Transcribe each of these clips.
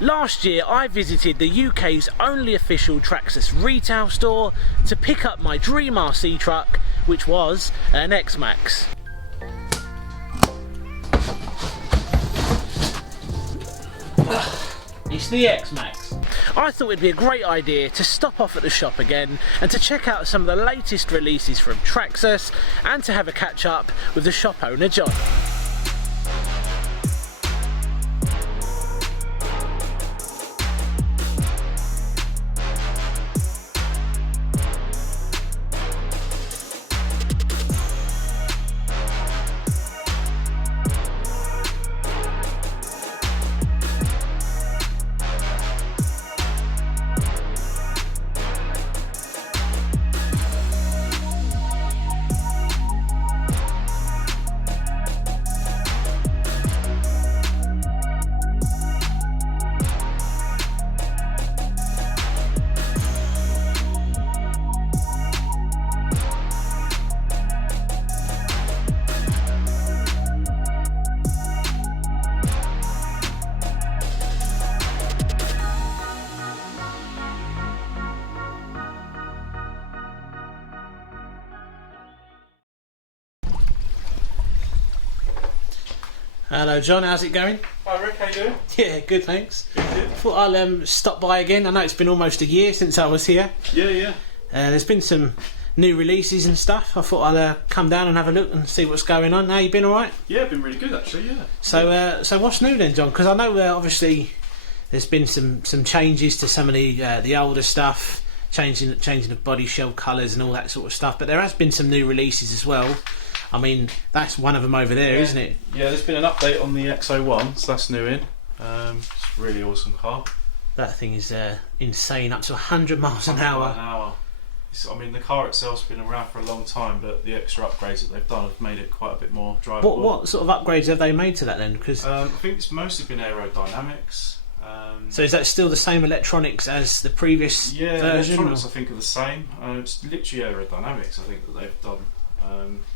Last year I visited the UK's only official Traxxas retail store to pick up my dream RC truck, which was an X-Max. It's the X-Max. I thought it'd be a great idea to stop off at the shop again and to check out some of the latest releases from Traxxas and to have a catch up with the shop owner John. Hello John, how's it going? Hi Rick, how you doing? Yeah, good thanks. Good. Thought I'll stop by again. I know it's been almost a year since I was here. Yeah. There's been some new releases and stuff. I thought I'd come down and have a look and see what's going on. How you been, alright? Yeah, been really good actually, yeah. So what's new then, John? Because I know obviously there's been some changes to some of the older stuff, changing the body shell colours and all that sort of stuff, but there has been some new releases as well. I mean, that's one of them over there, isn't it? Yeah, there's been an update on the X01, so that's new in. It's a really awesome car. That thing is insane, up to 100 miles an hour. I mean, the car itself's been around for a long time, but the extra upgrades that they've done have made it quite a bit more drivable. What sort of upgrades have they made to that then? Because I think it's mostly been aerodynamics. So is that still the same electronics as the previous version? Yeah, electronics I think are the same. It's literally aerodynamics I think that they've done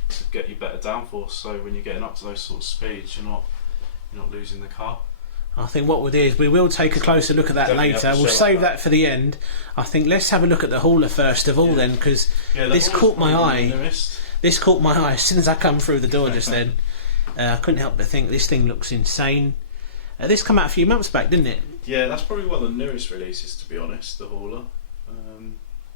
to get you better downforce. So when you're getting up to those sort of speeds, you're not losing the car. I think what we'll do is we will take a closer look at that later. We'll save that for the end. I think let's have a look at the hauler first of all then, because this caught my eye. This caught my eye as soon as I come through the door just then. I couldn't help but think this thing looks insane. This came out a few months back, didn't it? Yeah, that's probably one of the newest releases, to be honest, the hauler.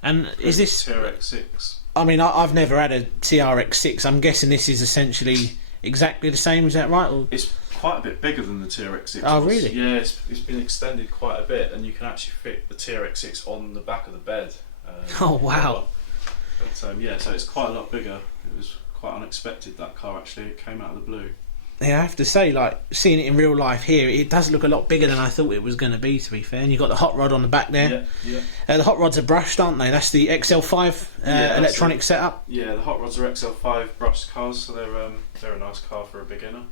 And is this TRX6? I mean, I've never had a TRX6. I'm guessing this is essentially exactly the same. Is that right? Or? It's quite a bit bigger than the TRX6. Oh, really? Yeah, it's been extended quite a bit, and you can actually fit the TRX6 on the back of the bed. Oh, wow. But yeah, so it's quite a lot bigger. It was quite unexpected, that car actually. It came out of the blue. Yeah, I have to say, like, seeing it in real life here, it does look a lot bigger than I thought it was going to be be fair. And you've got the hot rod on the back there. Yeah. The hot rods are brushed, aren't they? That's the XL5 electronic setup. Yeah, the hot rods are XL5 brushed cars, so they're a nice car for a beginner.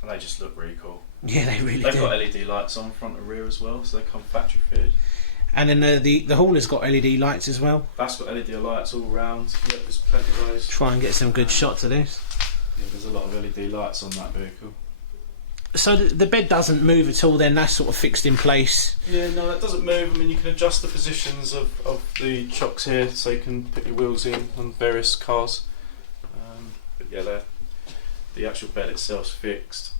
And they just look really cool. Yeah, they really do. They've got LED lights on front and rear as well, so they come factory fitted. And then the hauler's got LED lights as well. That's got LED lights all round. Yeah, there's plenty of those. Try and get some good shots of this. Yeah, there's a lot of LED lights on that vehicle. So the bed doesn't move at all then, that's sort of fixed in place? Yeah, no, that doesn't move. I mean, you can adjust the positions of the chocks here, so you can put your wheels in on various cars. But yeah, the actual bed itself's fixed.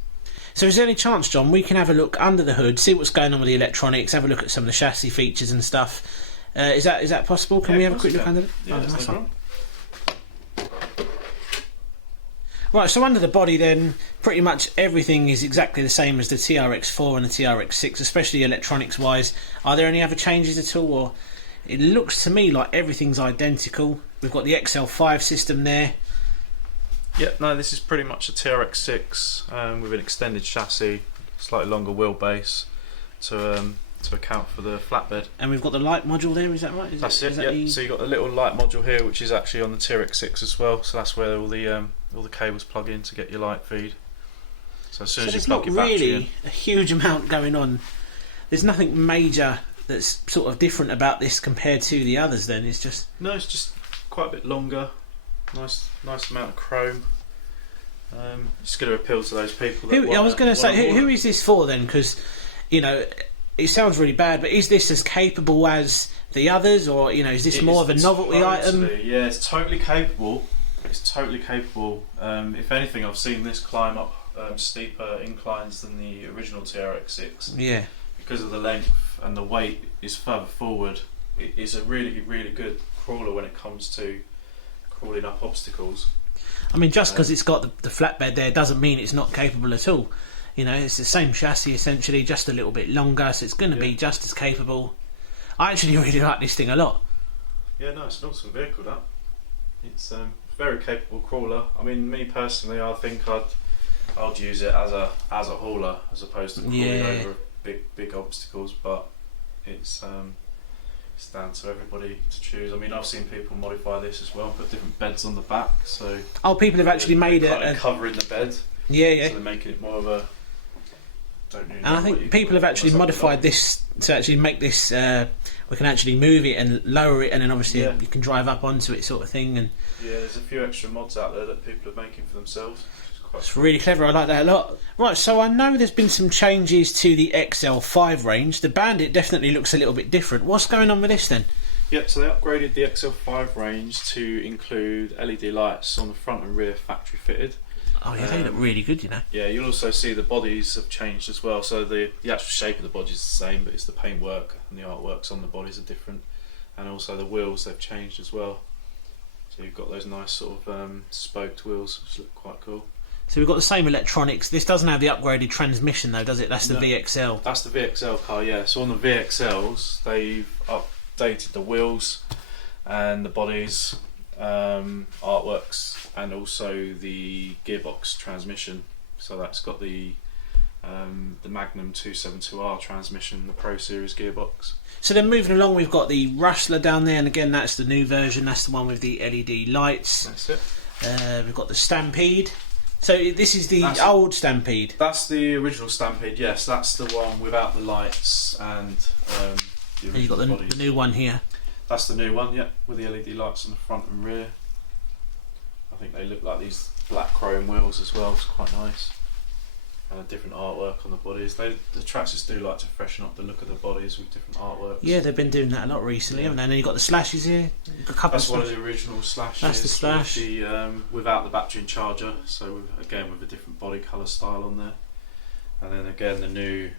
So is there any chance, John, we can have a look under the hood, see what's going on with the electronics, have a look at some of the chassis features and stuff? Is that possible? Can we have a quick look under it? Yeah, that's no problem. Right, so under the body then, pretty much everything is exactly the same as the TRX4 and the TRX6, especially electronics wise. Are there any other changes at all? Or it looks to me like everything's identical. We've got the XL5 system there. Yep, no, this is pretty much a TRX6 with an extended chassis, slightly longer wheelbase to account for the flatbed. And we've got the light module there, is that right? That's it, yeah. So you've got a little light module here, which is actually on the TRX6 as well, so that's where all the cables plug in to get your light feed. So as soon as you plug your battery in. There's not really a huge amount going on. There's nothing major that's sort of different about this compared to the others then, it's just... No, it's just quite a bit longer, nice amount of chrome. Just going to appeal to those people that I was going to say, who is this for then? Because, you know, it sounds really bad, but is this as capable as the others, or is this more of a novelty item? Yeah, it's totally capable. It's totally capable. If anything, I've seen this climb up steeper inclines than the original TRX6. Yeah. Because of the length and the weight is further forward. It is a really, really good crawler when it comes to crawling up obstacles. I mean, just because it's got the flatbed there doesn't mean it's not capable at all. It's the same chassis essentially, just a little bit longer, so it's going to be just as capable. I actually really like this thing a lot. Yeah, no, it's an awesome vehicle, that. It's a very capable crawler. I mean, me personally, I think I'd use it as a hauler as opposed to crawling over big obstacles, but it's down to everybody to choose. I mean, I've seen people modify this as well, put different beds on the back. So people have actually made it covering the bed. Yeah. So they're making it more of a. And I think people have actually modified this to actually make this. We can actually move it and lower it, and then obviously you can drive up onto it, sort of thing. And there's a few extra mods out there that people are making for themselves. It's really clever. I like that a lot. Right, so I know there's been some changes to the XL5 range. The Bandit definitely looks a little bit different. What's going on with this then? Yep, so they upgraded the XL5 range to include LED lights on the front and rear, factory fitted. Oh yeah, they look really good, Yeah, you'll also see the bodies have changed as well. So the actual shape of the body is the same, but it's the paintwork and the artworks on the bodies are different. And also the wheels, they've changed as well. So you've got those nice sort of spoked wheels, which look quite cool. So we've got the same electronics. This doesn't have the upgraded transmission though, does it? That's the VXL. That's the VXL car, yeah. So on the VXLs, they've updated the wheels and the bodies, artworks, and also the gearbox transmission. So that's got the Magnum 272R transmission, the Pro Series gearbox. So then moving along, we've got the Rustler down there, and again that's the new version. That's the one with the LED lights. That's it. We've got the Stampede. So this is the old Stampede. That's the original Stampede. Yes, that's the one without the lights and the original. And you've got the new one here. That's the new one, yeah, with the LED lights on the front and rear. I think they look like these black chrome wheels as well. It's quite nice. Different artwork on the bodies. The Traxxas do like to freshen up the look of the bodies with different artworks. Yeah, they've been doing that a lot recently, haven't they? And then you've got the slashes here. That's one of the original slashes. That's the slash. Without the battery and charger, so again with a different body colour style on there. And then again the new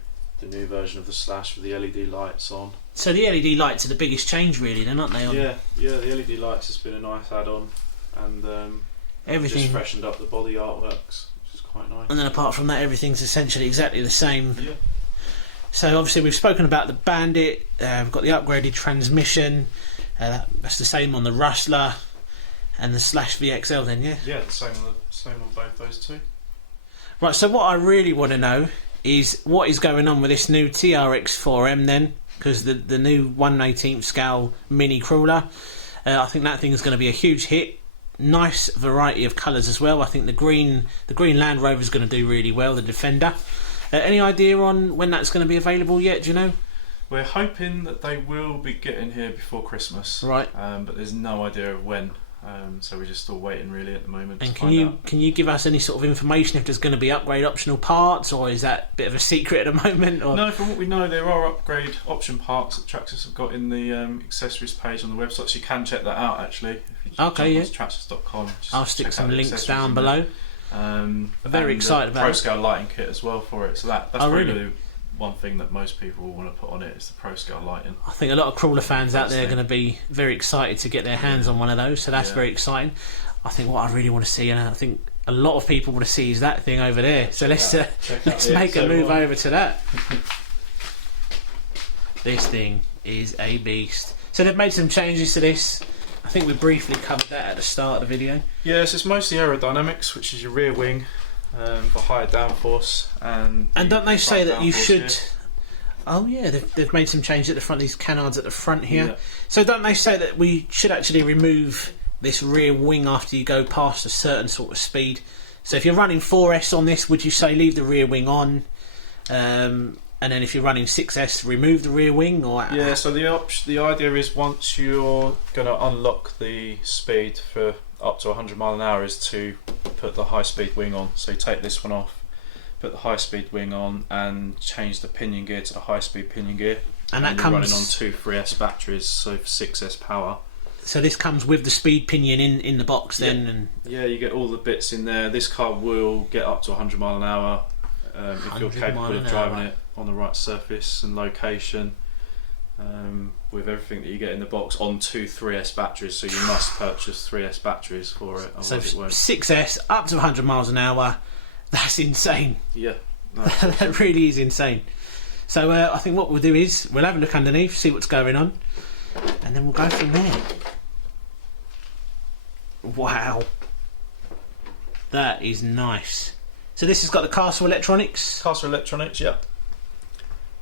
version of the slash with the LED lights on. So the LED lights are the biggest change really then, aren't they? Yeah, the LED lights has been a nice add-on, and everything just freshened up the body artworks. Quite nice. And then apart from that, everything's essentially exactly the same. Yeah. So obviously we've spoken about the Bandit. We've got the upgraded transmission. That's the same on the Rustler and the Slash VXL. Then yeah, the same on both those two. Right. So what I really want to know is what is going on with this new TRX4M then, because the new 1/18 scale mini crawler. I think that thing is going to be a huge hit. Nice variety of colours as well. I think the green Land Rover is going to do really well, the Defender. Any idea on when that's going to be available yet, do you know? We're hoping that they will be getting here before Christmas. Right. But there's no idea of when. So we're just still waiting really at the moment. And can you give us any sort of information if there's going to be upgrade optional parts, or is that a bit of a secret at the moment? Or? No, from what we know, there are upgrade option parts that Traxxas have got in the accessories page on the website, so you can check that out actually. If you jump on Traxxas.com. I'll stick some links down below. Very excited about Pro Scale lighting kit as well for it. So that's really really one thing that most people will want to put on it is the Pro Scale lighting. I think a lot of crawler fans out there are going to be very excited to get their hands on one of those, so that's very exciting. I think what I really want to see, and I think a lot of people want to see, is that thing over there. So let's make a move over to that. This thing is a beast. So they've made some changes to this. I think we briefly covered that at the start of the video. Yes, it's mostly aerodynamics, which is your rear wing. For higher downforce and don't they say that you should here. Oh yeah, they've made some changes at the front, these canards at the front here. Yeah. So don't they say that we should actually remove this rear wing after you go past a certain sort of speed? So if you're running 4S on this, would you say leave the rear wing on, and then if you're running 6S, remove the rear wing? Or yeah, so the idea is once you're going to unlock the speed for up to 100 mile an hour is to put the high speed wing on. So you take this one off, put the high-speed wing on, and change the pinion gear to the high-speed pinion gear. And that you're comes running on 2 3S batteries, so for 6S power. So this comes with the speed pinion in the box then? Yeah. And yeah, you get all the bits in there. This car will get up to 100 mile an hour if you're capable of driving it on the right surface and location. With everything that you get in the box on 2 3S batteries, so you must purchase 3S batteries for it. So it won't. 6S up to 100 miles an hour, that's insane. Yeah, no, That really is insane. So I think what we'll do is we'll have a look underneath, see what's going on, and then we'll go from there. Wow, that is nice. So this has got the Castle electronics. Castle electronics, yeah.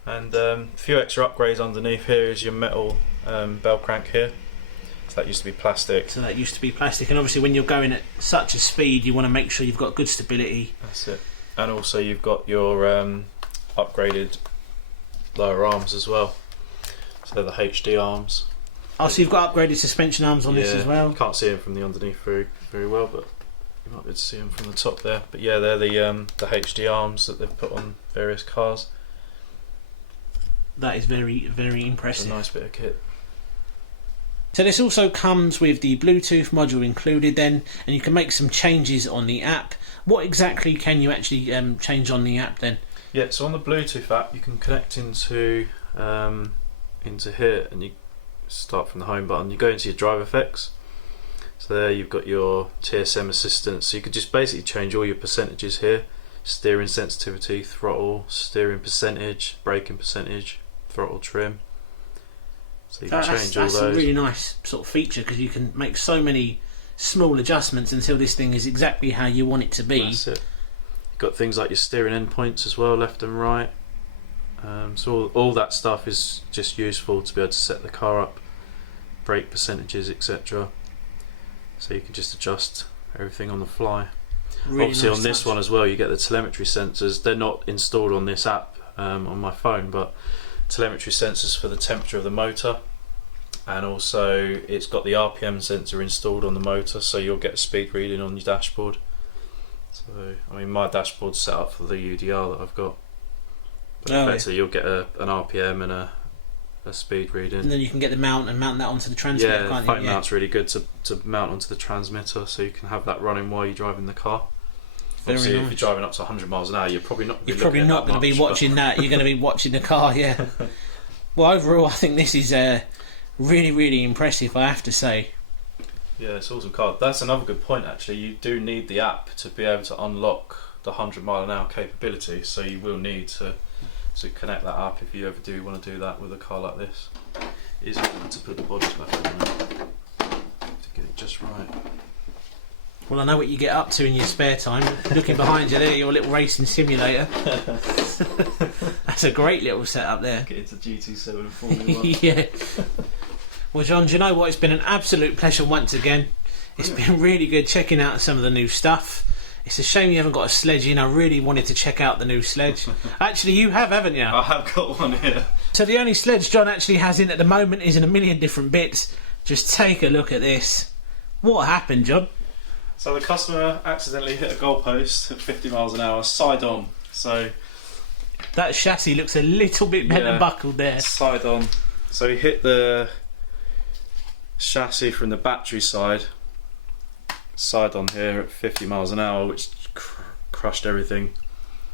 And a few extra upgrades underneath. Here is your metal bell crank here. So that used to be plastic. So that used to be plastic, and obviously when you're going at such a speed, you want to make sure you've got good stability. That's it. And also you've got your upgraded lower arms as well. So they're the HD arms. Oh, so you've got upgraded suspension arms on this as well? You can't see them from the underneath very well, but you might be able to see them from the top there. But yeah, they're the HD arms that they've put on various cars. That is very, very impressive. It's a nice bit of kit. So this also comes with the Bluetooth module included then, and you can make some changes on the app. What exactly can you actually change on the app then? Yeah, so on the Bluetooth app you can connect into here, and you start from the home button. You go into your drive effects. So there you've got your TSM assistant, so you could just basically change all your percentages here. Steering sensitivity, throttle, steering percentage, braking percentage, throttle trim. So you can change all those. That's a really nice sort of feature, because you can make so many small adjustments until this thing is exactly how you want it to be. That's it. You've got things like your steering endpoints as well, left and right. So all that stuff is just useful to be able to set the car up, brake percentages, etc. So you can just adjust everything on the fly. Really Obviously nice on this touch. one as well you get the telemetry sensors. They're not installed on this app on my phone, but telemetry sensors for the temperature of the motor, and also it's got the RPM sensor installed on the motor, so you'll get a speed reading on your dashboard. So I mean my dashboard's set up for the UDR that I've got, but effectively you'll get an RPM and a speed reading. And then you can get the mount and mount that onto the transmitter, Yeah, can't the phone you? mount's really good to mount onto the transmitter, so you can have that running while you're driving the car. Very Obviously, nice. if you're driving up to 100 miles an hour, you're probably not going to be watching that. You're going to be watching the car, yeah. Well, overall, I think this is really, really impressive, I have to say. Yeah, it's an awesome car. That's another good point, actually. You do need the app to be able to unlock the 100 mile an hour capability, so you will need to connect that app if you ever do want to do that with a car like this. It is important to put the bodies back on there to get it just right. Well, I know what you get up to in your spare time. Looking behind you there, your little racing simulator. That's a great little setup there. Get into GT7 and Formula 1. Yeah. Well, John, do you know what? It's been an absolute pleasure once again. It's been really good checking out some of the new stuff. It's a shame you haven't got a sledge in. I really wanted to check out the new sledge. Actually, you have, haven't you? I have got one here. So the only sledge John actually has in at the moment is in a million different bits. Just take a look at this. What happened, John? So the customer accidentally hit a goalpost at 50 miles an hour side on. So that chassis looks a little bit bent and buckled there. Side on. So he hit the chassis from the battery side on here at 50 miles an hour, which crushed everything.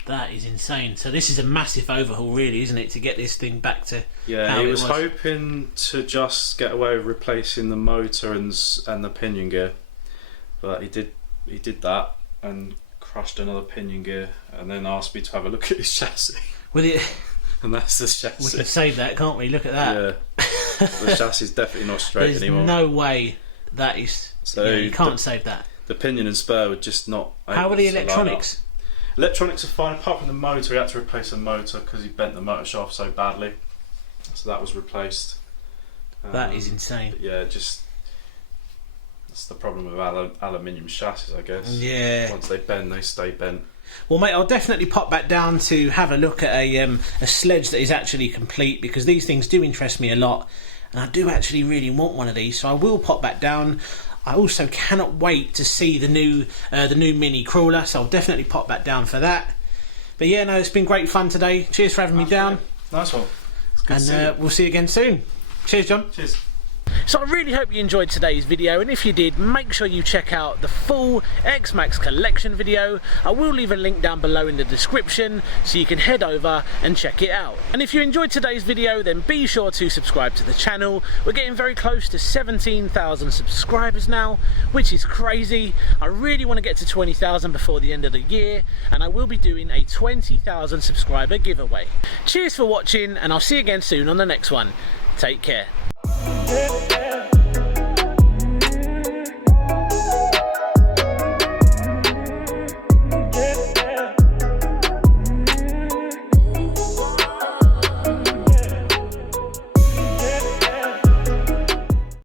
That is insane. So this is a massive overhaul, really, isn't it, to get this thing back to how he was hoping to just get away with replacing the motor and the pinion gear, but he did that and crushed another pinion gear, and then asked me to have a look at his chassis. With it, and that's the chassis. We can save that, can't we? Look at that. Yeah, the chassis is definitely not straight anymore. There's no way that is. So you can't save that. The pinion and spur were just not. How are the electronics? Electronics are fine, apart from the motor. He had to replace the motor because he bent the motor shaft so badly. So that was replaced. That is insane. Yeah, just that's the problem with aluminium chassis, I guess. Yeah. Once they bend, they stay bent. Well, mate, I'll definitely pop back down to have a look at a sledge that is actually complete, because these things do interest me a lot, and I do actually really want one of these. So I will pop back down. I also cannot wait to see the new Mini Crawler, so I'll definitely pop back down for that. But yeah, no, it's been great fun today. Cheers for having me down. Nice one. It's good to see you. And we'll see you again soon. Cheers, John. Cheers. So I really hope you enjoyed today's video, and if you did, make sure you check out the full X-Max collection video. I will leave a link down below in the description so you can head over and check it out. And if you enjoyed today's video, then be sure to subscribe to the channel. We're getting very close to 17,000 subscribers now, which is crazy. I really want to get to 20,000 before the end of the year, and I will be doing a 20,000 subscriber giveaway. Cheers for watching, and I'll see you again soon on the next one. Take care. Yeah.